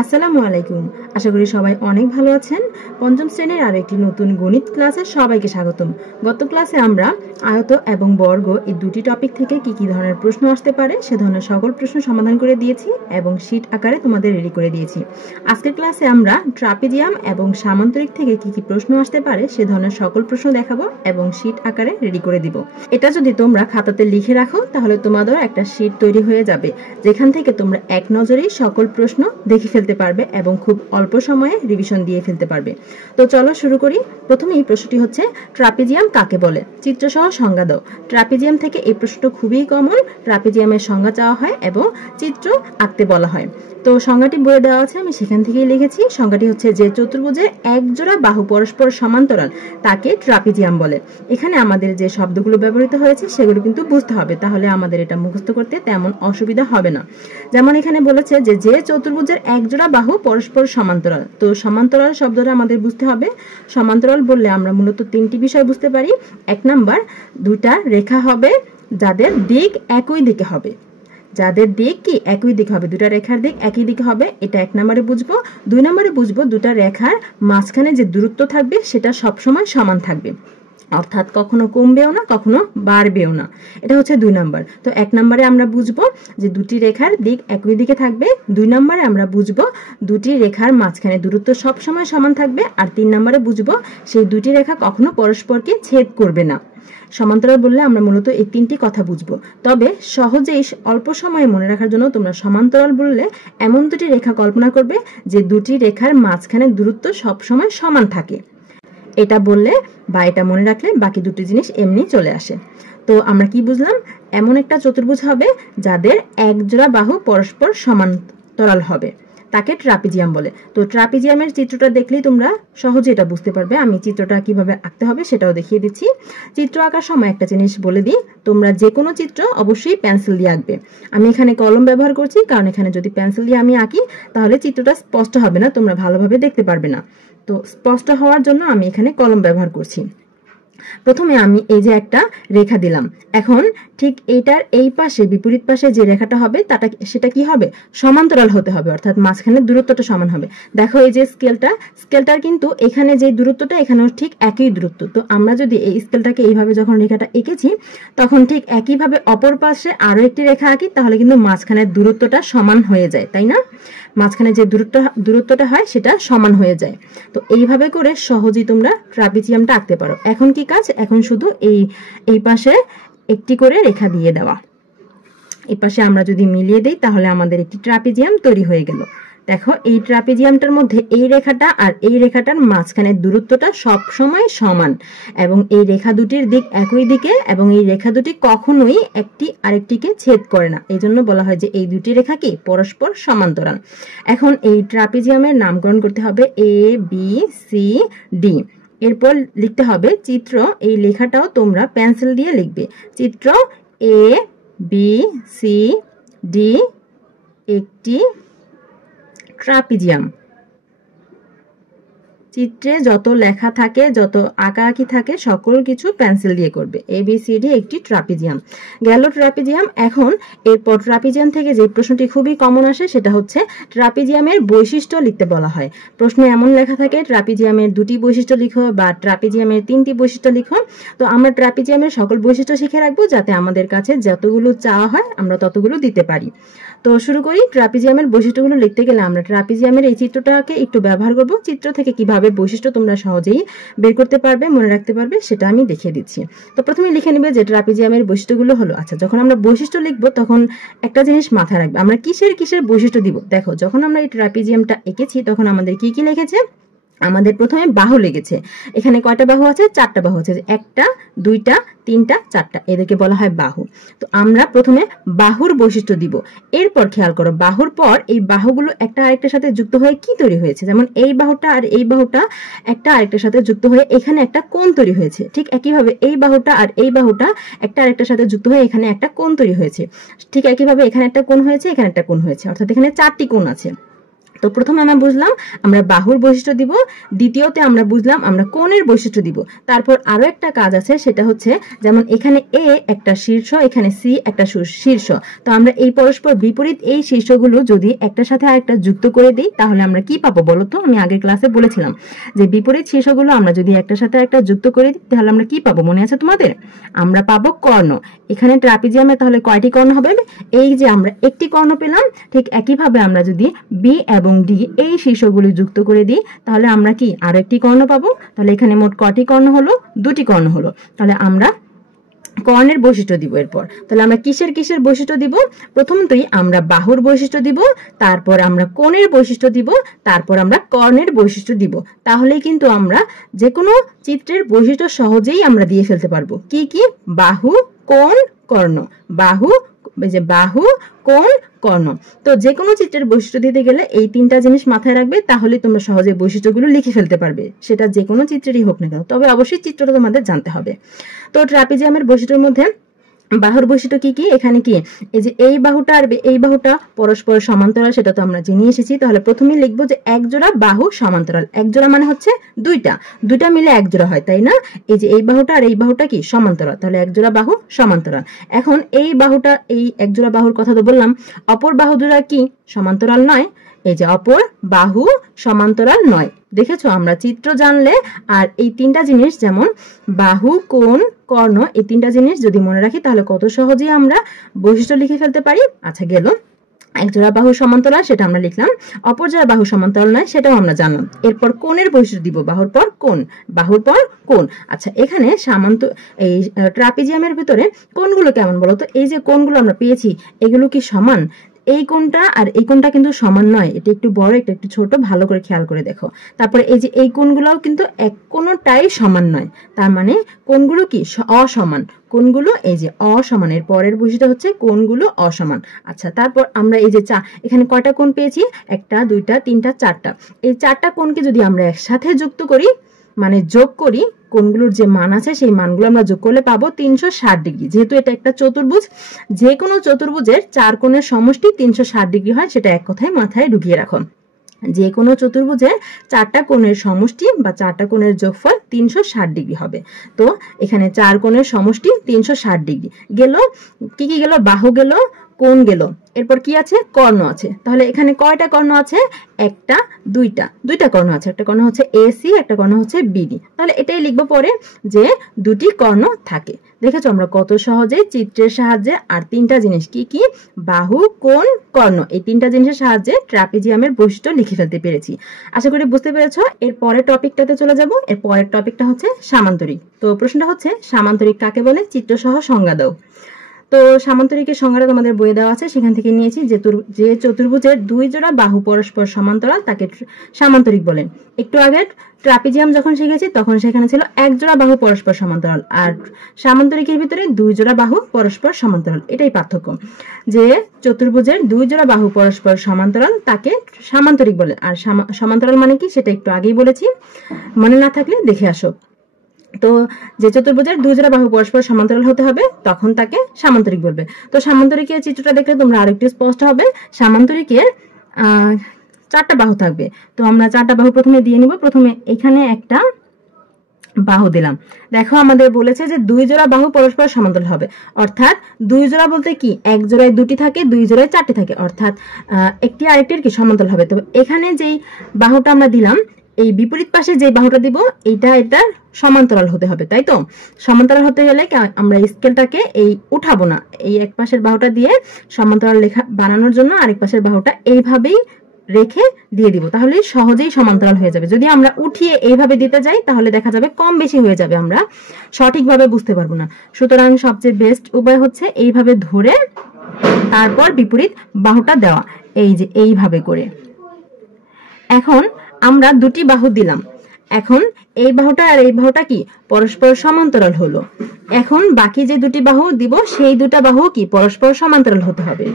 আসসালামু আলাইকুম। আশা করি সবাই অনেক ভালো আছেন। পঞ্চম শ্রেণীর আরো একটি নতুন গণিত ক্লাসে সবাইকে স্বাগতম। গত ক্লাসে আমরা আয়ত এবং বর্গ এই দুটি টপিক থেকে কি কি ধরনের প্রশ্ন আসতে পারে সে ধরনের সকল প্রশ্ন সমাধান করে দিয়েছি এবং শীট আকারে তোমাদের রেডি করে দিয়েছি। আজকের ক্লাসে আমরা ট্রাপিজিয়াম এবং সামান্তরিক থেকে কি কি প্রশ্ন আসতে পারে সে ধরনের সকল প্রশ্ন দেখাবো এবং শীট আকারে রেডি করে দিব। এটা যদি তোমরা খাতাতে লিখে রাখো তাহলে তোমাদের একটা শীট তৈরি হয়ে যাবে, যেখান থেকে তোমরা এক নজরেই সকল প্রশ্ন দেখে ফেলতে পারবে এবং খুব অল্প সময়ে রিভিশন দিয়ে ফেলতে পারবে। তো চলো শুরু করি। প্রথমেই প্রশ্নটি হচ্ছে, ট্রাপিজিয়াম কাকে বলে? চিত্রসহ সংজ্ঞা দাও। ট্রাপিজিয়াম থেকে এই প্রশ্নটা খুবই কমন। ট্রাপিজিয়ামের সংজ্ঞা চাওয়া হয় এবং চিত্র আঁকতে বলা হয়। তো সংজ্ঞাটি বলে দেওয়া আছে, আমি সেখান থেকেই লিখেছি। সংজ্ঞাটি হচ্ছে যে চতুর্ভুজের এক জোড়া বাহু পরস্পর সমান্তরাল তাকে ট্রাপিজিয়াম বলে। এখানে আমাদের যে শব্দগুলো ব্যবহৃত হয়েছে সেগুলো কিন্তু বুঝতে হবে, তাহলে আমাদের এটা মুখস্থ করতে তেমন অসুবিধা হবে না। যেমন এখানে বলেছে যে যে চতুর্ভুজের এক জোড়া বাহু পরস্পর সমান্তরাল। তো সমান্তরাল শব্দটা আমাদের বুঝতে হবে। সমান্তরাল বললে আমরা মূলত তিনটি বিষয় বুঝতে পারি। এক নাম্বার, দুটা রেখা হবে যাদের দিক একই দিকে হবে। যাদের দিক কি একই দিক হবে, দুটা রেখার দিক একই দিকে হবে, এটা এক নম্বরে বুঝবো। দুই নম্বরে বুঝবো দুটা রেখার মাঝখানে যে দূরত্ব থাকবে সেটা সবসময় সমান থাকবে, অর্থাৎ কখনো কমবেও না কখনো বাড়বেও না। এটা হচ্ছে দুই নাম্বার। তো এক নম্বরে আমরা বুঝবো যে দুটি রেখার দিক একই দিকে থাকবে। দুই নম্বরে আমরা বুঝবো দুটি রেখার মাঝখানে দূরত্ব সবসময় সমান থাকবে। আর তিন নম্বরে বুঝবো সেই দুটি রেখা কখনো পরস্পরকে ছেদ করবে না। সমান্তরাল বললে আমরা মূলত এই তিনটি কথা বুঝবো। তবে সহজেই অল্প সময়ে মনে রাখার জন্য তোমরা সমান্তরাল বললে এমন দুটি রেখা কল্পনা করবে যে দুটি রেখার মাঝখানে দূরত্ব সবসময় সমান থাকে। এটা বললে বা এটা মনে রাখলে বাকি দুটি জিনিস এমনি চলে আসে। তো আমরা কি বুঝলাম? এমন একটা চতুর্ভুজ হবে যাদের এক জোড়া বাহু পরস্পর সমান্তরাল হবে, তাকে ট্রাপিজিয়াম বলে। তো ট্রাপিজিয়ামের চিত্রটা দেখলেই তোমরা সহজে এটা বুঝতে পারবে। আমি চিত্রটা কিভাবে আঁকতে হবে সেটাও দেখিয়ে দিচ্ছি। চিত্র আঁকার সময় একটা জিনিস বলে দিই, তোমরা যে কোনো চিত্র অবশ্যই পেন্সিল দিয়ে আঁকবে। আমি এখানে কলম ব্যবহার করছি, কারণ এখানে যদি পেন্সিল দিয়ে আমি আঁকি তাহলে চিত্রটা স্পষ্ট হবে না, তোমরা ভালোভাবে দেখতে পারবে না। তো স্পষ্ট হওয়ার জন্য আমি এখানে কলম ব্যবহার করছি। প্রথমে আমি এই যে একটা রেখা দিলাম। এখন ঠিক এইটার এই পাশে বিপরীত পাশে যে রেখাটা হবে সেটা কি হবে? সমান্তরাল হতে হবে, অর্থাৎ মাঝখানে দূরত্বটা সমান হবে। দেখো এই যে স্কেলটার কিন্তু এখানে যে দূরত্বটা এখানেও ঠিক একই দূরত্ব। তো আমরা যদি এই স্কেলটাকে এইভাবে যখন রেখাটা এঁকেছি তখন ঠিক একইভাবে অপর পাশে আরো একটি রেখা আঁকি, তাহলে কিন্তু মাঝখানের দূরত্বটা সমান হয়ে যায়, তাই না? মাঝখানে যে দূরত্বটা হয় সেটা সমান হয়ে যায়। তো এইভাবে করে সহজেই তোমরা ট্রাপিজিয়ামটা আঁকতে পারো। এখন কি কাজ? এখন শুধু এই পাশে একটি করে রেখা দিয়ে দেওয়া। এই পাশে আমরা যদি মিলিয়ে দেই তাহলে আমাদের একটি ট্রাপিজিয়াম তৈরি হয়ে গেল। দেখো এই ট্রাপিজিয়ামটার মধ্যে এই রেখাটা আর এই রেখাটার মাঝখানের দূরত্বটা সব সময় সমান এবং এই রেখা দুটির দিক একই দিকে এবং এই রেখা দুটি কখনোই একটি আরেকটিকে ছেদ করে না। এই জন্য বলা হয় যে এই দুটি রেখা কি পরস্পর সমান্তরাল। এখন এই ট্রাপিজিয়ামের নামকরণ করতে হবে এ বি সি ডি। এরপর লিখতে হবে চিত্র। এই লেখাটাও তোমরা পেন্সিল দিয়ে লিখবে। চিত্র এ বি সি ডি একটি ট্রাপিজিয়াম। চিত্রে যত লেখা থাকে, যত আঁকাআঁকি থাকে, সকল কিছু পেন্সিল দিয়ে করবে। ABCD একটি ট্রাপিজিয়াম গেল ট্রাপিজিয়াম। এখন এরপর ট্রাপিজিয়াম থেকে যে প্রশ্নটি খুবই কমন আসে সেটা হচ্ছে ট্রাপিজিয়ামের বৈশিষ্ট্য লিখতে বলা হয়। প্রশ্নে এমন লেখা থাকে ট্রাপিজিয়ামের দুটি বৈশিষ্ট্য লিখো বা ট্রাপিজিয়ামের তিনটি বৈশিষ্ট্য লিখো। তো আমরা ট্রাপিজিয়ামের সকল বৈশিষ্ট্য শিখে রাখবো যাতে আমাদের কাছে যতগুলো চাওয়া হয় আমরা ততগুলো দিতে পারি। তো শুরু করি। ট্রাপিজিয়ামের বৈশিষ্ট্যগুলো লিখতে গেলে আমরা ট্রাপিজিয়ামের এই চিত্রটাকে একটু ব্যবহার করব। চিত্র থেকে কিভাবে বৈশিষ্ট্য তোমরা সহজেই বের করতে পারবে, মনে রাখতে পারবে, সেটা আমি দেখিয়ে দিচ্ছি। তো প্রথমে লিখে নিবে যে ট্রাপিজিয়ামের বৈশিষ্ট্যগুলো হলো। আচ্ছা, যখন আমরা বৈশিষ্ট্য লিখব তখন একটা জিনিস মাথায় রাখবে, আমরা কিসের বৈশিষ্ট্য দিব। দেখো যখন আমরা এই ট্রাপিজিয়ামটা এঁকেছি তখন আমাদের কি কি লিখেছে? আমাদের প্রথমে বাহু লেগেছে। এখানে কয়টা বাহু আছে? চারটা বাহু আছে। একটা, দুইটা, তিনটা, চারটা, এদেরকে বলা হয় বাহু। তো আমরা প্রথমে বাহুর বৈশিষ্ট্য দিব। এরপর খেয়াল করো, বাহুর পর এই বাহুগুলো একটা আরেকটার সাথে যুক্ত হয়ে কি তৈরি হয়েছে? যেমন এই বাহুটা আর এই বাহুটা একটা আরেকটার সাথে যুক্ত হয়ে এখানে একটা কোণ তৈরি হয়েছে। ঠিক একইভাবে এই বাহুটা আর এই বাহুটা একটা আরেকটার সাথে যুক্ত হয়ে এখানে একটা কোণ তৈরি হয়েছে। ঠিক একইভাবে এখানে একটা কোণ হয়েছে, এখানে একটা কোণ হয়েছে, অর্থাৎ এখানে চারটি কোণ আছে। তো প্রথমে আমরা বুঝলাম আমরা বাহুর বৈশিষ্ট্য দিব, দ্বিতীয়তে আমরা বুঝলাম আমরা কোণের বৈশিষ্ট্য দিব। তারপর আরো একটা কাজ আছে, সেটা হচ্ছে যেমন এখানে এ একটা শীর্ষ, এখানে সি একটা শীর্ষ। তো আমরা এই পরস্পর বিপরীত এই শীর্ষগুলো যদি একটার সাথে আরেকটা যুক্ত করে দিই তাহলে আমরা কি পাবো বলো তো? আমি আগের ক্লাসে বলেছিলাম যে বিপরীত শীর্ষগুলো আমরা যদি একটার সাথে একটা যুক্ত করে দিই তাহলে আমরা কি পাবো, মনে আছে তোমাদের? আমরা পাবো কর্ণ। এখানে ট্রাপিজিয়ামে তাহলে কয়টি কর্ণ হবে? এই যে আমরা একটি কর্ণ পেলাম, ঠিক একইভাবে আমরা যদি বি এবং ডি এই শীর্ষগুলি যুক্ত করে দিই তাহলে আমরা কি আরো একটি কর্ণ পাবো। তাহলে এখানে মোট কয়টি কর্ণ হলো? দুটি কর্ণ হলো। তাহলে আমরা কর্ণের বৈশিষ্ট্য দিব। এরপর তাহলে আমরা কিসের কিসের বৈশিষ্ট্য দিব? প্রথমতই আমরা বাহুর বৈশিষ্ট্য দিব, তারপর আমরা কোণের বৈশিষ্ট্য দিব, তারপর আমরা কর্ণের বৈশিষ্ট্য দিব। তাহলে কিন্তু আমরা যে কোনো চিত্রের বৈশিষ্ট্য সহজেই আমরা দিয়ে ফেলতে পারবো। কি কি? বাহু, কোণ, কর্ণ। বাহু, যে বাহু, কোণ, কর্ণ। তো যে কোনো চিত্রের বৈশিষ্ট্য দিতে গেলে এই তিনটা জিনিস মাথায় রাখবে, তাহলে তোমরা সহজে বৈশিষ্ট্যগুলো লিখে ফেলতে পারবে, সেটা যে কোনো চিত্রেরই হোক না কেন। তবে অবশ্যই চিত্রটা তোমাদের জানতে হবে। তো ট্রাপিজিয়ামের বৈশিষ্ট্যের মধ্যে বাহুর বৈশিষ্ট্য কি কি? এখানে কি এই যে এই বাহুটা আর এই বাহুটা পরস্পর সমান্তরাল, সেটা তো আমরা জেনে এসেছি। তাহলে প্রথমেই লিখবো যে এক জোড়া বাহু সমান্তরাল। এক জোড়া মানে হচ্ছে দুইটা মিলে এক জোড়া হয়, তাই না? এই যে এই বাহুটা আর এই বাহুটা কি সমান্তরাল, তাহলে এক জোড়া বাহু সমান্তরাল। এখন এই বাহুটা, এই এক জোড়া বাহুর কথা তো বললাম, অপর বাহু জোড়া কি সমান্তরাল নয়? এই যে অপর বাহু সমান্তরাল নয়। দেখেছো, আমরা চিত্র জানলে আর এই তিনটা জিনিস যেমন বাহু, কোণ, কর্ণ, এই তিনটা জিনিস যদি মনে রাখি তাহলে কত সহজেই আমরা বৈশিষ্ট্য লিখে ফেলতে পারি। আচ্ছা, গেল এক জোড়া বাহু সমান্তরাল, সেটা আমরা লিখলাম। অপর জোড়া বাহু সমান্তরাল নয়, সেটাও আমরা জানলাম। এরপর কোণের বৈশিষ্ট্য দিব, বাহুর পর কোণ, বাহুর পর কোণ। আচ্ছা, এখানে এই ট্রাপিজিয়ামের ভিতরে কোণগুলো কেমন বলো তো? এই যে কোণগুলো আমরা পেয়েছি, এগুলো কি সমান? এই কোণটা আর এই কোণটা কিন্তু সমান নয়, এটা একটু বড়, এটা একটু ছোট, ভালো করে খেয়াল করে দেখো। তারপরে এই যে এই কোণগুলোও কিন্তু এক কোণটাই সমান নয়, তার মানে কোণগুলো কি অসমান। কোণগুলো এই যে অসমান, এর পরের বৈশিষ্ট্য হচ্ছে কোণগুলো অসমান। আচ্ছা, তারপর আমরা এই যে এখানে কয়টা কোণ পেয়েছি? একটা, দুইটা, তিনটা, চারটা। এই চারটা কোণকে যদি আমরা একসাথে যুক্ত করি, মানে যোগ করি, কোণগুলোর যে মান আছে সেই মানগুলো আমরা যোগ করলে পাবো 360 ডিগ্রি। যেহেতু এটা একটা চতুর্ভুজ, যে কোনো চতুর্ভুজের চার কোণের সমষ্টি 360 ডিগ্রি হয়, সেটা এক কথায় মাথায় ঢুকিয়ে রাখো। যে কোনো চতুর্ভুজের চারটা কোণের সমষ্টি বা চারটা কোণের যোগফল 360 ডিগ্রি হবে। তো এখানে চার কোণের সমষ্টি 360 ডিগ্রি গেল। কি কি গেল? বাহু গেল, কোণ গেল, এরপর কি আছে? কর্ণ আছে। তাহলে এখানে কয়টা কর্ণ আছে? একটা, দুইটা কর্ণ আছে। একটা কর্ণ হচ্ছে এসি, একটা কর্ণ হচ্ছে বিডি। তাহলে এটাই লিখবো পরে যে দুটি কর্ণ থাকে। দেখেছো আমরা কত সহজে চিত্রের সাহায্যে আর তিনটা জিনিস কি কি? বাহু, কোণ, কর্ণ, এই তিনটা জিনিসের সাহায্যে ট্রাপিজিয়ামের বৈশিষ্ট্য লিখে ফেলতে পেরেছি। আশা করি বুঝতে পেরেছো। এর পরের টপিকটাতে চলে যাব। এর পরের টপিকটা হচ্ছে সামান্তরিক। তো প্রশ্নটা হচ্ছে সামান্তরিক কাকে বলে? চিত্রসহ সংজ্ঞা দাও। তো সামান্তরিকের সংজ্ঞাটা তোমাদের বইয়ে দেওয়া আছে, সেখান থেকে নিয়েছি। যে চতুর্ভুজের দুই জোড়া বাহু পরস্পর সমান্তরাল তাকে সামান্তরিক বলেন। একটু আগে ট্রাপিজিয়াম যখন শিখেছি তখন সেখানে ছিল এক জোড়া বাহু পরস্পর সমান্তরাল, আর সামান্তরিকের ভিতরে দুই জোড়া বাহু পরস্পর সমান্তরাল, এটাই পার্থক্য। যে চতুর্ভুজের দুই জোড়া বাহু পরস্পর সমান্তরাল তাকে সামান্তরিক বলে। আর সমান্তরাল মানে কি সেটা একটু আগেই বলেছি, মনে না থাকলে দেখে আসো। তো যে চতুর্ভুজের দুই জোড়া বাহু পরস্পর সমান্তরাল হতে হবে তখন তাকে সামান্তরিক বলবে। তো সামান্তরিকের চিত্রটা দেখলে তোমরা আরেকটু স্পষ্ট হবে। সামান্তরিকের চারটা বাহু থাকবে। তো আমরা চারটা বাহু প্রথমে দিয়ে নিব। প্রথমে এখানে একটা বাহু দিলাম। দেখো আমাদের বলেছে যে দুই জোড়া বাহু পরস্পর সমান্তরাল হবে, অর্থাৎ দুই জোড়া বলতে কি এক জোড়ায় দুটি থাকে, দুই জোড়ায় চারটি থাকে, অর্থাৎ একটি আরেকটির কি সমান্তরাল হবে। তো এখানে যেই বাহুটা আমরা দিলাম, এই বিপরীত পাশে যে বাহুটা দিব এটার সমান্তরাল হতে হবে, তাই তো? সমান্তরাল হতে গেলে আমরা স্কেলটাকে এই উঠাবো না, এই এক পাশের বাহুটা দিয়ে সমান্তরাল লেখা বানানোর জন্য আরেক পাশের বাহুটা এইভাবেই রেখে দিয়ে দিব, তাহলে সহজেই সমান্তরাল হয়ে যাবে। যদি আমরা উঠিয়ে এইভাবে দিতে যাই তাহলে দেখা যাবে কম বেশি হয়ে যাবে, আমরা সঠিকভাবে বুঝতে পারবো না। সুতরাং সবচেয়ে বেস্ট উপায় হচ্ছে এইভাবে ধরে তারপর বিপরীত বাহুটা দেওয়া, এই যে এইভাবে করে। এখন আমরা দুটি বাহু দিলাম, এখন এই বাহুটা আর এই বাহুটা কি পরস্পর সমান্তরাল হলো। এখন বাকি যে দুটি বাহু দিব সেই দুটা বাহু কি পরস্পর সমান্তরাল হতে হবে।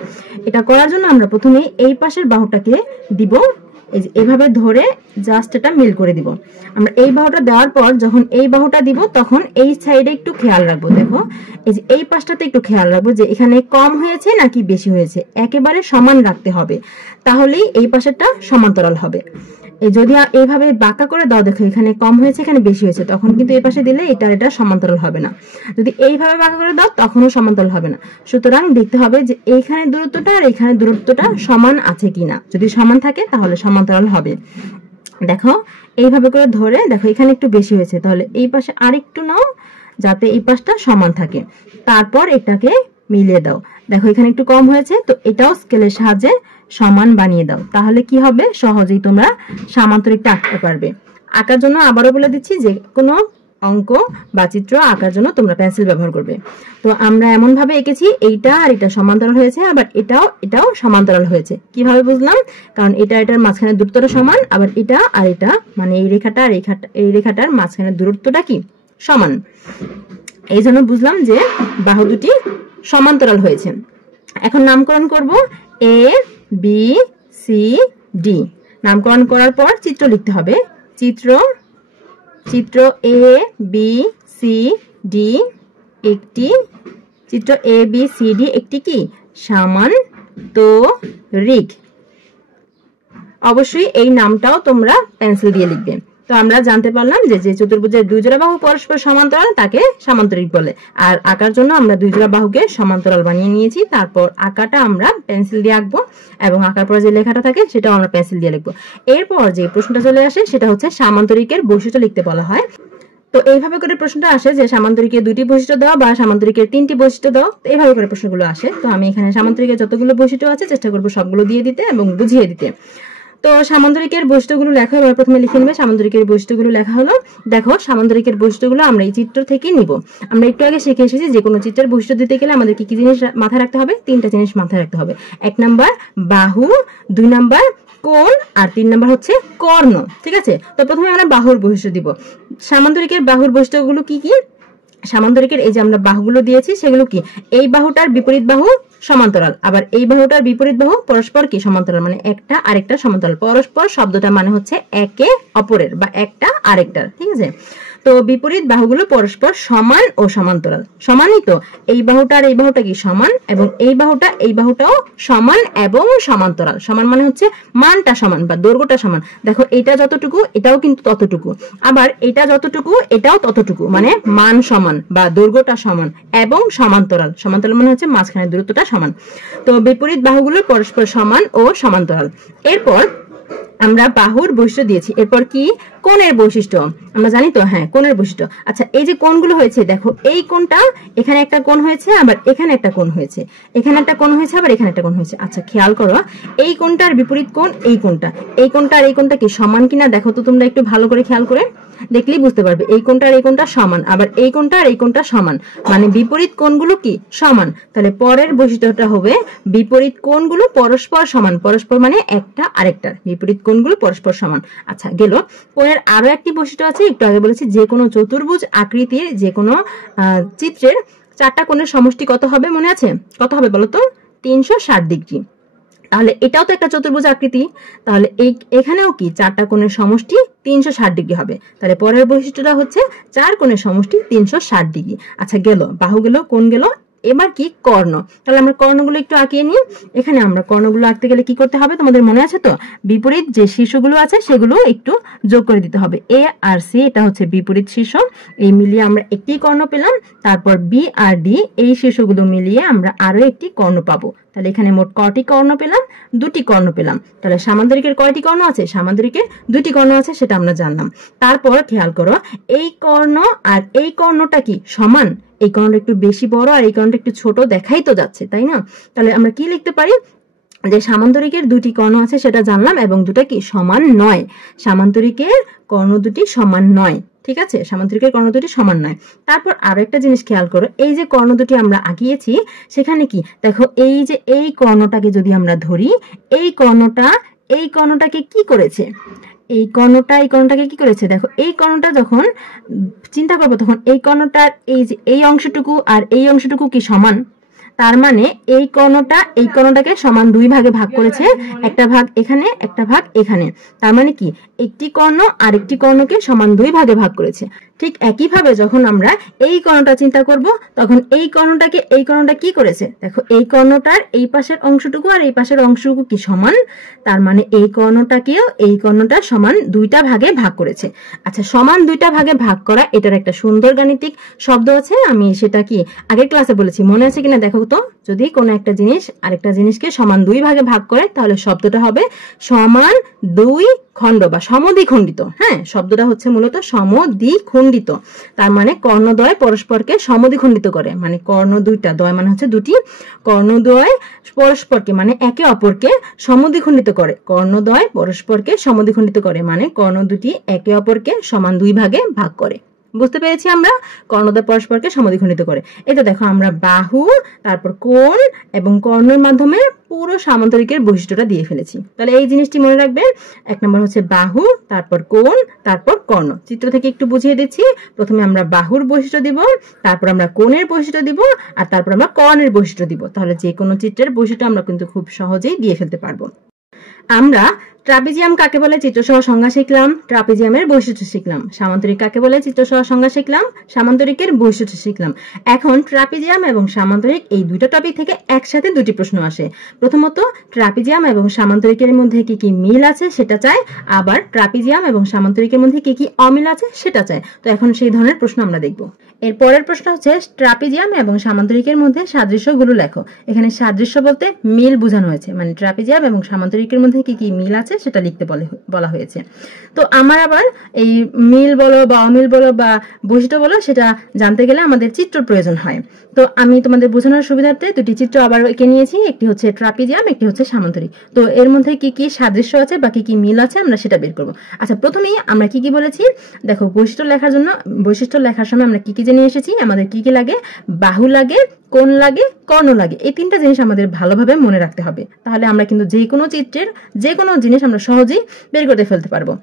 এটা করার জন্য আমরা প্রথমে এই পাশের বাহুটাকে দিব এই যে এভাবে ধরে জাস্ট এটা মিল করে দিব। আমরা এই বাহুটা দেওয়ার পর যখন এই বাহুটা দিব তখন এই সাইডে একটু খেয়াল রাখবো। দেখো এই যে এই পাশটাতে একটু খেয়াল রাখবো যে এখানে কম হয়েছে নাকি বেশি হয়েছে, একেবারে সমান রাখতে হবে, তাহলেই এই পাশেরটা সমান্তরাল হবে। যদি এইভাবে বাঁকা করে দাও, দেখো এখানে কম হয়েছে এখানে বেশি হয়েছে, তখন কিন্তু এই পাশে দিলে এটা সমান্তরাল হবে না। যদি এইভাবে বাঁকা করে দাও তখনও সমান্তরাল হবে না। সুতরাং দেখতে হবে যে এইখানে দূরত্বটা আর এইখানে দূরত্বটা সমান আছে কিনা, যদি সমান থাকে তাহলে সমান্তরাল হবে। দেখো এইভাবে করে ধরে দেখো এখানে একটু বেশি হয়েছে, তাহলে এই পাশে আরেকটু নাও যাতে এই পাশটা সমান থাকে, তারপর এটাকে মিলিয়ে দাও। দেখো এখানে একটু কম হয়েছে, তো এটাও স্কেলের সাহায্যে সমান বানিয়ে দাও, তাহলে কি হবে সহজেই তোমরা সামান্তরিকটা আঁকতে পারবে। আঁকার জন্য আবারও বলে দিচ্ছি, যে কোনো অঙ্ক বা চিত্র আঁকার জন্য তোমরা পেন্সিল ব্যবহার করবে। তো আমরা এমন ভাবে এঁকেছি এইটা আর এটা সমান্তরাল হয়েছে, আবার এটাও সমান্তরাল হয়েছে। কিভাবে বুঝলাম? কারণ এটার মাঝখানে দূরত্বটা সমান, আবার এটা আর এটা মানে এই রেখাটা আর এই রেখাটার মাঝখানে দূরত্বটা কি সমান, এই জন্য বুঝলাম যে বাহু দুটি সমান্তরাল হয়েছে। এখন নামকরণ করব এ বি সি ডি। নামকরণ করার পর চিত্র লিখতে হবে। চিত্র এ বি সি ডি একটি চিত্র এ বি সি ডি একটি কি সামান্তরিক। অবশ্যই এই নামটাও তোমরা পেন্সিল দিয়ে লিখবে। তো আমরা জানতে পারলাম যে চতুর্ভুজের দুই জোড়া বাহু পরস্পর সমান্তরাল তাকে সামান্তরিক বলে। আর আঁকার জন্য আমরা দুই জোড়া বাহুকে সমান্তরাল বানিয়ে নিয়েছি, তারপর আঁকাটা আমরা পেন্সিল দিয়ে আঁকবো এবং আঁকার পরে যে লেখাটা থাকে সেটাও আমরা পেন্সিল দিয়ে লিখবো। এরপর যে প্রশ্নটা চলে আসে সেটা হচ্ছে সামান্তরিকের বৈশিষ্ট্য লিখতে বলা হয়। তো এইভাবে করে প্রশ্নটা আসে যে সামান্তরিকের দুটি বৈশিষ্ট্য দাও বা সামান্তরিকের তিনটি বৈশিষ্ট্য দাও, এইভাবে করে প্রশ্নগুলো আসে। তো আমি এখানে সামান্তরিকের যতগুলো বৈশিষ্ট্য আছে চেষ্টা করবো সবগুলো দিয়ে দিতে এবং বুঝিয়ে দিতে। তো সামান্তরিকের বৈশিষ্ট্যগুলো লেখা এবার প্রথমে লিখে নেবে। সামান্তরিকের বৈশিষ্ট্যগুলো লেখা হলো। দেখো সামান্তরিকের বৈশিষ্ট্যগুলো আমরা এই চিত্র থেকে নিব। আমরা একটু আগে শিখে এসেছি যে কোনো চিত্রের বৈশিষ্ট্য দিতে গেলে আমাদের কি কি জিনিস মাথায় রাখতে হবে? তিনটা জিনিস মাথায় রাখতে হবে। 1 নাম্বার বাহু, 2 নাম্বার কোণ, আর 3 নাম্বার হচ্ছে কর্ণ। ঠিক আছে, তো প্রথমে আমরা বাহুর বৈশিষ্ট্য দিব। সামান্তরিকের বাহুর বৈশিষ্ট্যগুলো কি কি? সামান্তরিকের এই যে আমরা বাহুগুলো দিয়েছি সেগুলো কি? এই বাহুটার বিপরীত বাহু সমান্তরাল, আবার এই বাহুটার বিপরীত বাহু পরস্পর কি সমান্তরাল, মানে একটা আরেকটা সমান্তরাল। পরস্পর শব্দটা মানে হচ্ছে একে অপরের বা একটা আরেকটার। ঠিক আছে, তো বিপরীত বাহুগুলো পরস্পর সমান ও সমান্তরাল। সমানই তো, এই বাহুটা আর এই বাহুটা কি সমান, এবং এই বাহুটাও সমান এবং সমান্তরাল। সমান মানে হচ্ছে মানটা সমান বা দৈর্ঘ্যটা সমান। দেখো এটা যতটুকু এটাও কিন্তু ততটুকু, আবার এটা যতটুকু এটাও ততটুকু, মানে মান সমান বা দৈর্ঘ্যটা সমান এবং সমান্তরাল। সমান্তরাল মানে হচ্ছে মাঝখানে দূরত্বটা সমান। তো বিপরীত বাহুগুলো পরস্পর সমান ও সমান্তরাল। এরপর আমরা বাহুর বৈশিষ্ট্য দিয়েছি। এরপর কি? কোণের বৈশিষ্ট্য। আমরা জানি তো, হ্যাঁ কোণের বৈশিষ্ট্য। আচ্ছা, এই যে কোণগুলো হয়েছে, দেখো এই কোণটা, এখানে একটা কোণ হয়েছে, আবার এখানে একটা কোণ হয়েছে, এখানে একটা কোণ হয়েছে, আবার এখানে একটা কোণ হয়েছে। আচ্ছা খেয়াল করো, এই কোণটার বিপরীত কোণ এই কোণটা, এই কোণটা আর এই কোণটা কি সমান কিনা দেখো তো তোমরা একটু ভালো করে খেয়াল করে দেখলেই বুঝতে পারবে। এই কোণটা আর এই কোণটা সমান, আবার এই কোণটা আর এই কোণটা সমান, মানে বিপরীত কোণগুলো কি সমান। তাহলে পরের বৈশিষ্ট্যটা হবে বিপরীত কোণগুলো পরস্পর সমান। পরস্পর মানে একটা আরেকটার, বিপরীত কোণগুলো পরস্পর সমান। আচ্ছা গেল। কোণের আরো একটি বৈশিষ্ট্য আছে, একটু আগে বলেছি, যে কোনো চতুর্ভুজ আকৃতির যে কোনো চিত্রের 4টা কোণের সমষ্টি কত হবে মনে আছে? কত হবে বলো তো? 360 ডিগ্রি। তাহলে এটাও তো একটা চতুর্ভুজ আকৃতি, তাহলে এখানেও কি 4টা কোণের সমষ্টি 360 ডিগ্রি হবে। তাহলে পরের বৈশিষ্ট্যটা হচ্ছে 4 কোণের সমষ্টি 360 ডিগ্রি। আচ্ছা গেল, বাহু গেল, কোণ গেল। এবার কি? কর্ণ। তাহলে আমরা কর্ণগুলো একটু আঁকিয়ে নিই। এখানে আমরা কর্ণগুলো আঁকতে গেলে কি করতে হবে তোমাদের মনে আছে তো? বিপরীত যে শীর্ষগুলো আছে সেগুলো একটু যোগ করে দিতে হবে। এ আর সি এটা হচ্ছে বিপরীত শীর্ষ, এই মিলিয়ে আমরা একটি কর্ণ পেলাম। তারপর বি আর ডি এই শীর্ষগুলো মিলিয়ে আমরা আরো একটি কর্ণ পাবো। তাহলে এখানে মোট কয়টি কর্ণ পেলাম? 2টি কর্ণ পেলাম। তাহলে সামান্তরিকের কয়টি কর্ণ আছে? সামান্তরিকের 2টি কর্ণ আছে, সেটা আমরা জানলাম। তারপর খেয়াল করো, এই কর্ণ আর এই কর্ণটা কি সমান? এই কর্ণটা একটু বেশি বড় আর এই কর্ণটা একটু ছোট দেখাই তো যাচ্ছে, তাই না? তাহলে আমরা কি লিখতে পারি? যে সামান্তরিকের 2টি কর্ণ আছে সেটা জানলাম, এবং দুটা কি সমান নয়। সামান্তরিকের কর্ণ দুটি সমান নয়। ঠিক আছে, সামান্তরিকের কর্ণ দুটি সমান নয়। তারপর আরো একটা জিনিস খেয়াল করো, এই যে কর্ণ দুটি আমরা আঁকিয়েছি সেখানে কি দেখো, এই যে এই কর্ণটাকে যদি আমরা ধরি, এই কর্ণটাকে কি করেছে? এই কর্ণটাকে কি করেছে? দেখো এই কর্ণটা যখন চিন্তা করবো তখন এই কর্ণটার এই যে এই অংশটুকু আর এই অংশটুকু কি সমান? তার মানে এই কর্ণটাকে সমান 2 ভাগে ভাগ করেছে, একটা ভাগ এখানে একটা ভাগ এখানে। তার মানে কি একটি কর্ণ আরেকটি কর্ণকে সমান 2 ভাগে ভাগ করেছে। ঠিক একইভাবে যখন আমরা এই কর্ণটা চিন্তা করব তখন এই কর্ণটা কি করেছে, দেখো এই কর্ণটার এই পাশের অংশটুকু আর এই পাশের অংশটুকু কি সমান, তার মানে এই কর্ণটাকেও এই কর্ণটা সমান 2টা ভাগে ভাগ করেছে। আচ্ছা, সমান 2টা ভাগে ভাগ করা এটার একটা সুন্দর গাণিতিক শব্দ আছে, আমি সেটা কি আগের ক্লাসে বলেছি, মনে আছে কিনা দেখো তো। যদি কোনো একটা জিনিস আরেকটা জিনিসকে সমান 2 ভাগে ভাগ করে তাহলে শব্দটা হবে সমান 2 খণ্ড বা সমদ্বিখণ্ডিত। হ্যাঁ, শব্দটা হচ্ছে মূলত সমদ্বিখণ্ডিত। তার মানে কর্ণদ্বয় পরস্পরকে সমদ্বিখণ্ডিত করে, মানে কর্ণ দুইটা, দ্বয় মানে হচ্ছে দুটি, কর্ণদ্বয় পরস্পরকে মানে একে অপরকে সমদ্বিখণ্ডিত করে। কর্ণদ্বয় পরস্পরকে সমদ্বিখণ্ডিত করে মানে কর্ণ দুটি একে অপরকে সমান 2 ভাগে ভাগ করে। বুঝতে পেরেছি আমরা, কর্ণদ্বয় পরস্পরকে সমদ্বিখণ্ডিত করে। এটা দেখো আমরা বাহু, তারপর কোণ এবং কর্ণের মাধ্যমে পুরো সামান্তরিকের বৈশিষ্ট্যটা দিয়ে ফেলেছি। তাহলে এই জিনিসটি মনে রাখবে, 1 নম্বর হচ্ছে বাহু, তারপর কোণ, তারপর কর্ণ। চিত্র থেকে একটু বুঝিয়ে দিচ্ছি। প্রথমে আমরা বাহুর বৈশিষ্ট্য দিব, তারপর আমরা কোণের বৈশিষ্ট্য দিব, আর তারপর আমরা কর্ণের বৈশিষ্ট্য দিব। তাহলে যে কোনো চিত্রের বৈশিষ্ট্য আমরা কিন্তু খুব সহজেই দিয়ে ফেলতে পারবো। আমরা ট্রাপিজিয়াম কাকে বলে চিত্রসহ সংজ্ঞা শিখলাম, ট্রাপিজিয়ামের বৈশিষ্ট্য শিখলাম। সামান্তরিক কাকে বলে চিত্রসহ সংজ্ঞা শিখলাম, সামান্তরিকের বৈশিষ্ট্য শিখলাম। এখন ট্রাপিজিয়াম এবং সামান্তরিক এই দুটো টপিক থেকে একসাথে দুটি প্রশ্ন আসে। প্রথমত ট্রাপিজিয়াম এবং সামান্তরিকের মধ্যে কি কি মিল আছে সেটা চাই, আবার ট্রাপিজিয়াম এবং সামান্তরিকের মধ্যে কি কি অমিল আছে সেটা চাই। তো এখন সেই ধরনের প্রশ্ন আমরা দেখব। এর পরের প্রশ্ন হচ্ছে ট্রাপিজিয়াম এবং সামান্তরিকের মধ্যে সাদৃশ্যগুলো লেখো। এখানে সাদৃশ্য বলতে মিল বোঝানো হয়েছে, মানে ট্রাপিজিয়াম এবং সামান্তরিকের মধ্যে কি কি মিল আছে সেটা লিখতে বলা হয়েছে। তো আমার আবার এই মিল বলো বা অমিল বলো বা বৈশিষ্ট্য বলো সেটা জানতে গেলে আমাদের চিত্র প্রয়োজন হয়। তো আমি তোমাদের বোঝানোর সুবিধার্থে দুটি চিত্র আবার এঁকে নিয়েছি, একটি হচ্ছে ট্রাপিজিয়াম, একটি হচ্ছে সামান্তরিক। তো এর মধ্যে কি কি সাদৃশ্য আছে বা কি কি মিল আছে আমরা সেটা বের করব। আচ্ছা, প্রথমেই আমরা কি কি বলেছি দেখো, বৈশিষ্ট্য লেখার সময় আমরা কি কি জেনে এসেছি, আমাদের কি কি লাগে, বাহু লাগে, কোণ লাগে, কর্ণ লাগে। এই 3টা জিনিস আমাদের ভালোভাবে মনে রাখতে হবে, তাহলে আমরা কিন্তু যে কোনো চিত্রের যে কোনো জিনিস আমরা সহজেই বের করতে ফেলতে পারবো।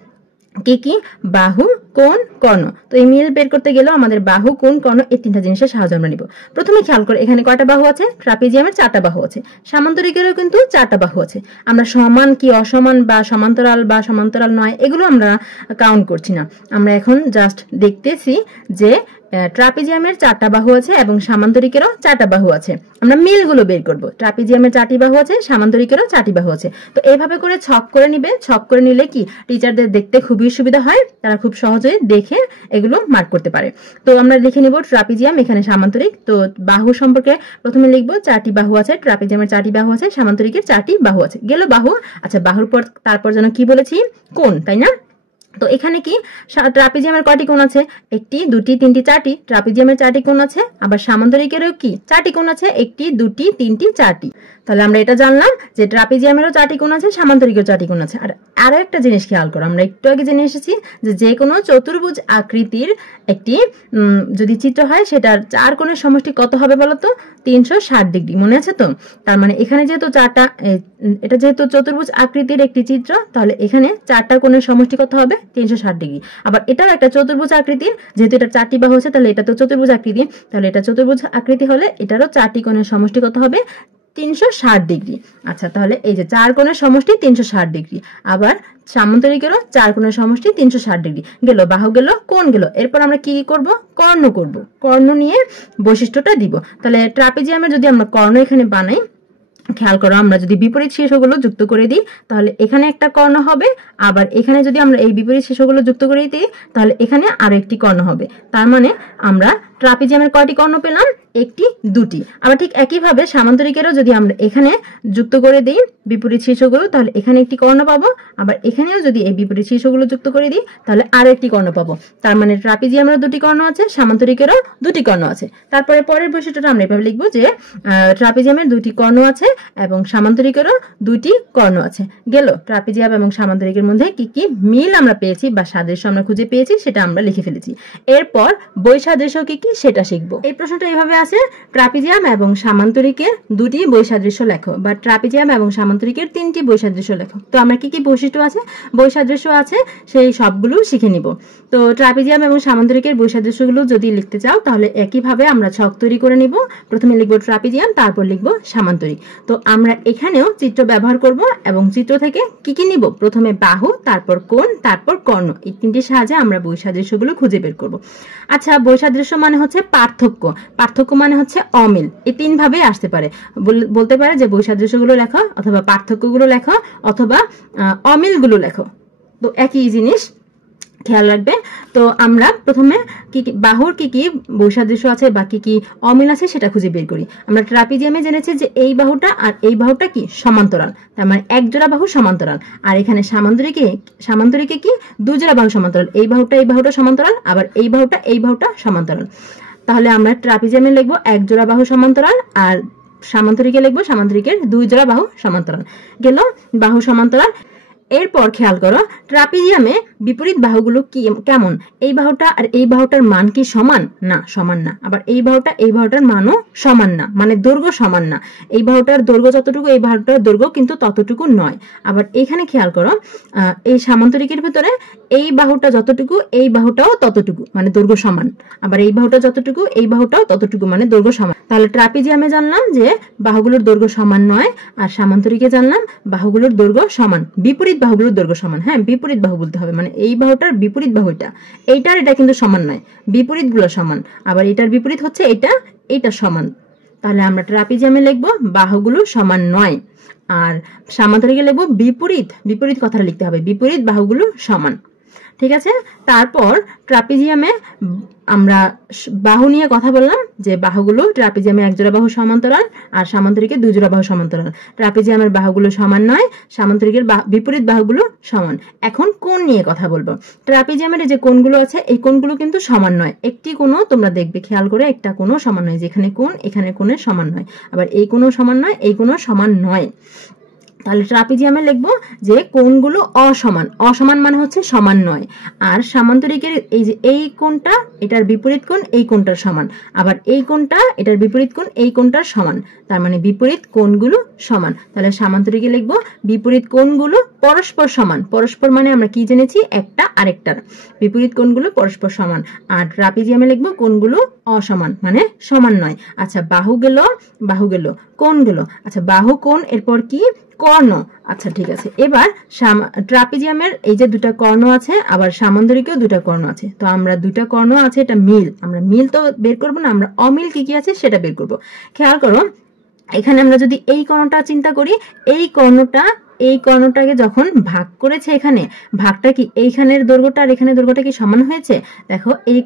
কি কি, বাহু, কোণ, কর্ণ। তো এই মিল বের করতে গেলেও আমাদের বাহু, কোণ, কর্ণ এই 3টা জিনিসের সাহায্য আমরা নিব। প্রথমে খেয়াল করে এখানে কয়টা বাহু আছে, ট্রাপিজিয়ামের 4টা বাহু আছে, সামান্তরিকেরও কিন্তু 4টা বাহু আছে। আমরা সমান কি অসমান বা সমান্তরাল নয় এগুলো আমরা কাউন্ট করছি না, আমরা এখন জাস্ট দেখতেছি যে ট্রাপিজিয়ামের 4টা বাহু আছে এবং সামান্তরিকেরও 4টা বাহু আছে। আমরা মিলগুলো বের করব। ট্রাপিজিয়ামের 4টি বাহু আছে, সামান্তরিকেরও 4টি বাহু আছে। তো এইভাবে করে ছক করে নিবে, ছক করে নিলে কি টিচারদের দেখতে খুবই সুবিধা হয়, তারা খুব সহজেই দেখে এগুলো মার্ক করতে পারে। তো আমরা লিখে নিব ট্রাপিজিয়াম, এখানে সামান্তরিক। তো বাহু সম্পর্কে প্রথমে লিখবো 4টি বাহু আছে, ট্রাপিজিয়ামের 4টি বাহু আছে, সামান্তরিকের 4টি বাহু আছে। গেল বাহু। আচ্ছা, বাহুর পর তারপর যেন কি বলেছি, কোণ, তাই না? তো এখানে কি ট্রাপিজিয়ামের কয়টি কোণ আছে, 1টি 2টি 3টি 4টি। ট্রাপিজিয়ামের 4টি কোণ আছে, আবার সামান্তরিকেরও কি 4টি কোণ আছে, 1টি 2টি 3টি 4টি। তাহলে আমরা এটা জানলাম যে ট্রাপিজিয়ামেরও 4টি কোণ আছে, সামান্তরিকেরও 4টি কোণ আছে। আর আরো একটা জিনিস খেয়াল করো, আমরা একটু আগে জেনে এসেছি যে কোনো চতুর্ভুজ আকৃতির একটি যদি চিত্র হয় সেটার 4 কোণের সমষ্টি কত হবে বলতো, 360 ডিগ্রি। মনে আছে তো? তার মানে এখানে যেহেতু এটা যেহেতু চতুর্ভুজ আকৃতির একটি চিত্র, তাহলে এখানে 4টা কোণের সমষ্টি কত হবে, 360 ডিগ্রি। আবার এটাও একটা চতুর্ভুজ আকৃতির, যেহেতু এটা 4টি বাহু আছে তাহলে এটা তো চতুর্ভুজ আকৃতি, তাহলে এটা চতুর্ভুজ আকৃতি হলে এটারও 4টি কোণের সমষ্টি কত হবে, 360 ডিগ্রি। আচ্ছা, তাহলে এই যে 4 কোণের সমষ্টি 360 ডিগ্রি, আবার সামান্তরিকেরও 4 কোণের সমষ্টি 360 ডিগ্রি। গেল বাহু, গেল কোণ, গেল। এরপর আমরা কি করব, কর্ণ করব। কর্ণ নিয়ে বৈশিষ্ট্যটা দিব। তাহলে ট্রাপিজিয়ামের যদি আমরা কর্ণ এখানে বানাই, খেয়াল করো, আমরা যদি বিপরীত শীর্ষগুলো যুক্ত করে দিই তাহলে এখানে একটা কর্ণ হবে, আবার এখানে যদি আমরা এই বিপরীত শীর্ষগুলো যুক্ত করে দিই তাহলে এখানে আরো একটি কর্ণ হবে। তার মানে আমরা ট্রাপিজিয়ামের কয়টি কর্ণ পেলাম, 1টি 2টি। আবার ঠিক একইভাবে সামান্তরিকেরও যদি আমরা এখানে যুক্ত করে দিই বিপরীত শীর্ষগুলো তাহলে এখানে একটি কর্ণ পাবো, আবার এখানেও যদি এই বিপরীত শীর্ষগুলো যুক্ত করে দিই তাহলে আরো একটি কর্ণ পাবো। তার মানে ট্রাপিজিয়ামেরও 2টি কর্ণ আছে, সামান্তরিকেরও 2টি কর্ণ আছে। তারপরে পরের বৈশিষ্ট্যটা আমরা এভাবে লিখবো যে ট্রাপিজিয়ামের 2টি কর্ণ আছে এবং সামান্তরিকেরও 2টি কর্ণ আছে। গেল ট্রাপিজিয়াম এবং সামান্তরিকের মধ্যে কি কি মিল আমরা পেয়েছি বা সাদৃশ্য আমরা খুঁজে পেয়েছি সেটা আমরা লিখে ফেলেছি। এরপর বৈসাদৃশ্য কি কি সেটা শিখবো। এই প্রশ্নটা এইভাবে আছে ট্রাপিজিয়াম এবং সামান্তরিকের দুটি বৈসাদৃশ্য লেখো, বা ট্রাপিজিয়াম এবং সামান্তরিকের তিনটি বৈসাদৃশ্য লেখো। তো আমরা কি কি বৈশিষ্ট্য আছে, বৈসাদৃশ্য আছে, সেই সবগুলো শিখে নিব। তো ট্রাপিজিয়াম এবং সামান্তরিকের বৈসাদৃশ্যগুলো যদি লিখতে চাও তাহলে একইভাবে আমরা ছক তৈরি করে নিব। প্রথমে লিখব ট্রাপিজিয়াম, তারপর লিখব সামান্তরিক। তো আমরা এখানেও চিত্র ব্যবহার করব এবং চিত্র থেকে কি কি নিব, প্রথমে বাহু, তারপর কোণ, তারপর কর্ণ, এই তিনটির সাহায্যে আমরা বৈসাদৃশ্যগুলো খুঁজে বের করব। আচ্ছা, বৈসাদৃশ্য মানে হচ্ছে পার্থক্য, পার্থক্য মানে হচ্ছে অমিল, এই তিন ভাবে আসতে পারে। বলতে পারে যে বৈসাদৃশ্যগুলো লেখো, অথবা পার্থক্যগুলো লেখো, অথবা অমিলগুলো লেখো। তো একই জিনিস খেয়াল রাখবে। তো আমরা প্রথমে কি বাহুর কি কি বৈসাদৃশ্য আছে বা কি কি অমিল আছে সেটা খুঁজে বের করি। আমরা ট্রাপিজিয়ামে জেনেছি যে এই বাহুটা আর এই বাহুটা কি সমান্তরাল, তার মানে এক জোড়া বাহু সমান্তরাল। আর এখানে সামান্তরিকে কি দুই জোড়া বাহু সমান্তরাল, এই বাহুটা সমান্তরাল, আবার এই বাহুটা সমান্তরাল। তাহলে আমরা ট্রাপিজিয়ামে লিখবো এক জোড়া বাহু সমান্তরাল, আর সামান্তরিকে লিখবো সামান্তরিকের দুই জোড়া বাহু সমান্তরাল। গেল বাহু সমান্তরাল। এরপর খেয়াল করো ট্রাপিজিয়ামে বিপরীত বাহুগুলো কি কেমন, এই বাহুটা আর এই বাহুটার মান কি সমান? না, সমান না। আবার এই বাহুটার মানও সমান না, মানে দৈর্ঘ্য সমান না। এই বাহুটার দৈর্ঘ্য যতটুকু, এই বাহুটার দৈর্ঘ্য কিন্তু ততটুকু নয়। আবার এখানে খেয়াল করো এই সামান্তরিকের ভিতরে এই বাহুটা যতটুকু, এই বাহুটাও ততটুকু, মানে দৈর্ঘ্য সমান। আবার এই বাহুটা যতটুকু, এই বাহুটাও ততটুকু, মানে দৈর্ঘ্য সমান। তাহলে ট্রাপিজিয়ামে জানলাম যে বাহুগুলোর দৈর্ঘ্য সমান নয়, আর সামান্তরিকে জানলাম বাহুগুলোর দৈর্ঘ্য সমান, বিপরীত বাহুগুলোর দৈর্ঘ্য সমান। হ্যাঁ, বিপরীত বাহু বলতে হবে, মানে এই বাহুটার বিপরীত বাহু এটা কিন্তু সমান নয়, বিপরীত গুলো সমান। আবার এটার বিপরীত হচ্ছে এটা সমান। তাহলে আমরা ট্রাপিজিয়ামে লিখবো বাহুগুলো সমান নয়, আর সামান্তরিকে লিখবো বিপরীত কথাটা লিখতে হবে, বিপরীত বাহুগুলো সমান। ঠিক আছে। তারপর ট্রাপিজিয়ামে আমরা বাহু নিয়ে কথা বললাম যে বাহুগুলো ট্রাপিজিয়ামে এক জোড়া বাহু সমান্তরাল, আর সামান্তরিকে দুই জোড়া বাহু সমান্তরাল। ট্রাপিজিয়ামের বাহুগুলো সমান নয়, সামান্তরিকের বিপরীত বাহুগুলো সমান। এখন কোণ নিয়ে কথা বলবো। ট্রাপিজিয়ামের যে কোণগুলো আছে এই কোণগুলো কিন্তু সমান নয়। একটি কোণও তোমরা দেখবে খেয়াল করে, একটা কোণও সমান নয়, যেখানে কোণ এখানে কোণের সমান নয়। আবার এই কোণও সমান নয়, এই কোণও সমান নয়। তাহলে ট্রাপিজিয়ামে লিখবো যে কোণগুলো অসমান, অসমান মানে হচ্ছে সমান নয়। আর সামান্তরিকের এই যে এই কোণটা, এটার বিপরীত কোণ এই কোণটার সমান, আবার এই কোণটা এটার বিপরীত কোণ এই কোণটার সমান, তার মানে বিপরীত কোণগুলো সমান। তাহলে সামান্তরিকে লিখবো বিপরীত কোণগুলো পরস্পর সমান। পরস্পর মানে আমরা কি জেনেছি, একটা আরেকটার, বিপরীত কোণগুলো পরস্পর সমান। আর ট্রাপিজিয়ামে লিখবো কোণগুলো অসমান, মানে সমান নয়। আচ্ছা, বাহু গেল, কোণ গেল। আচ্ছা, বাহু কোণ, এরপর কি কর্ণ। আচ্ছা, ঠিক আছে। এবার ট্রাপিজিয়ামের এই যে দুটা কর্ণ আছে, আবার সামান্তরিকেও দুটা কর্ণ আছে। তো আমরা দুটা কর্ণ আছে, এটা মিল, আমরা মিল তো বের করবো না, আমরা অমিল কি কি আছে সেটা বের করবো। খেয়াল করো এখানে আমরা যদি এই কর্ণটা চিন্তা করি, এই কর্ণটাকে যখন ভাগ করেছে, এখানে ভাগটা কি এইখানের দৈর্ঘ্যটা আর এখানের দৈর্ঘ্যটা কি সমান হয়েছে? দেখো এই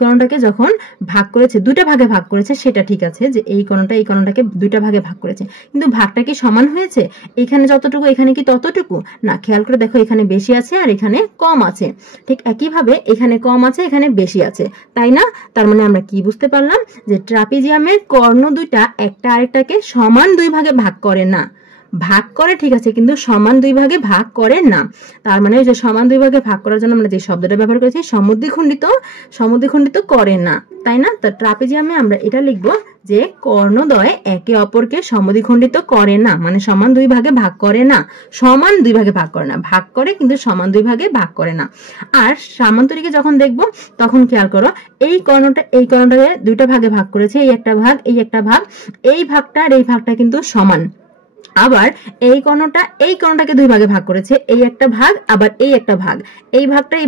কর্ণটাকে যখন ভাগ করেছে, দুটা ভাগে ভাগ করেছে, সেটা ঠিক আছে যে এই কর্ণটাকে দুইটা ভাগে ভাগ করেছে, কিন্তু ভাগটা কি সমান হয়েছে? এখানে যতটুকু এখানে কি ততটুকু না? খেয়াল করে দেখো এখানে বেশি আছে আর এখানে কম আছে। ঠিক একইভাবে এখানে কম আছে, এখানে বেশি আছে, তাই না? তার মানে আমরা কি বুঝতে পারলাম যে ট্রাপিজিয়ামের কর্ণ দুইটা একটা আরেকটাকে সমান দুই ভাগে ভাগ করে না, ভাগ করে ঠিক আছে, কিন্তু সমান দুই ভাগে ভাগ করে না। তার মানে যে সমান দুই ভাগে ভাগ করার জন্য আমরা যে শব্দটা ব্যবহার করেছি সমদ্বিখণ্ডিত করে না, তাই না? তো ট্রাপিজিয়ামে আমরা এটা লিখবো যে কর্ণদ্বয় একে অপরকে সমদ্বিখণ্ডিত করে না, মানে সমান দুই ভাগে ভাগ করে না, সমান দুই ভাগে ভাগ করে না, ভাগ করে কিন্তু সমান দুই ভাগে ভাগ করে না। আর সামান্তরিকে যখন দেখবো তখন খেয়াল করো এই কর্ণটাকে দুইটা ভাগে ভাগ করেছে, এই একটা ভাগ, এই একটা ভাগ, এই ভাগটা আর এই ভাগটা কিন্তু সমান। আবার এই কর্ণটাকে দুই ভাগে ভাগ করেছে, এই একটা ভাগ আবার এই একটা ভাগ, এই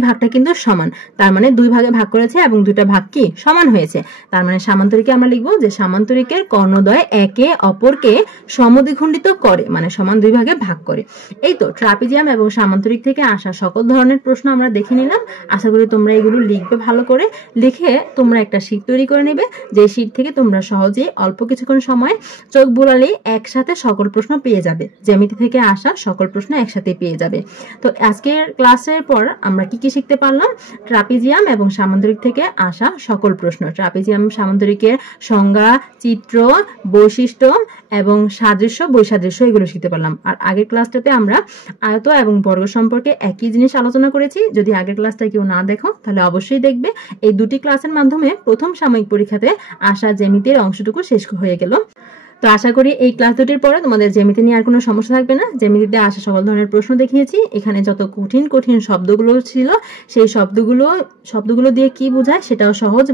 ভাগটা কিন্তু সমান। তার মানে দুই ভাগে ভাগ করেছে এবং দুইটা ভাগ কি সমান হয়েছে। তার মানে সামান্তরিকে আমরা লিখবো যে সামান্তরিকের কর্ণদ্বয় একে অপরকে সমদ্বিখণ্ডিত করে, মানে সমান দুই ভাগে ভাগ করে। এই তো ট্রাপিজিয়াম এবং সামান্তরিক থেকে আসা সকল ধরনের প্রশ্ন আমরা দেখে নিলাম। আশা করি তোমরা এগুলো লিখবে, ভালো করে লিখে তোমরা একটা শীট তৈরি করে নেবে, যে শীট থেকে তোমরা সহজেই অল্প কিছুক্ষণ সময় চোখ বুলালেই একসাথে সকল প্রশ্ন পেয়ে যাবে, জ্যামিতি থেকে আসা সকল প্রশ্ন একসাথে পেয়ে যাবে। তো আজকের ক্লাসের পর আমরা কি কি শিখতে পারলাম? ট্রাপিজিয়াম এবং সামান্তরিক থেকে আসা সকল প্রশ্ন, ট্রাপিজিয়াম সামান্তরিকের সংজ্ঞা, চিত্র, বৈশিষ্ট্য এবং সাদৃশ্য, বৈসাদৃশ্য এগুলো শিখতে পারলাম। আর আগের ক্লাসটাতে আমরা আয়ত এবং বর্গ সম্পর্কে একই জিনিস আলোচনা করেছি। যদি আগের ক্লাসটা কেউ না দেখো তাহলে অবশ্যই দেখবে। এই দুটি ক্লাসের মাধ্যমে প্রথম সাময়িক পরীক্ষাতে আসা জ্যামিতির অংশটুকু শেষ হয়ে গেল। তো আশা করি এই ক্লাস দুটির পরে তোমাদের জ্যামিতি নিয়ে আর কোনো সমস্যা থাকবে না। জ্যামিতিতে আসা সকল ধরনের প্রশ্ন দেখিয়েছি। এখানে যত কঠিন কঠিন শব্দগুলো ছিল সেই শব্দগুলো দিয়ে কি বোঝায় সেটাও সহজ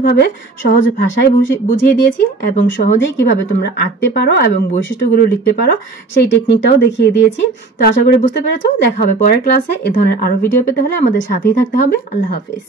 ভাষায় বুঝিয়ে দিয়েছি, এবং সহজেই কিভাবে তোমরা আঁকতে পারো এবং বৈশিষ্ট্যগুলো লিখতে পারো সেই টেকনিকটাও দেখিয়ে দিয়েছি। তো আশা করি বুঝতে পেরেছো। দেখা হবে পরের ক্লাসে। এ ধরনের আরো ভিডিও পেতে হলে আমাদের সাথেই থাকতে হবে। আল্লাহ হাফিজ।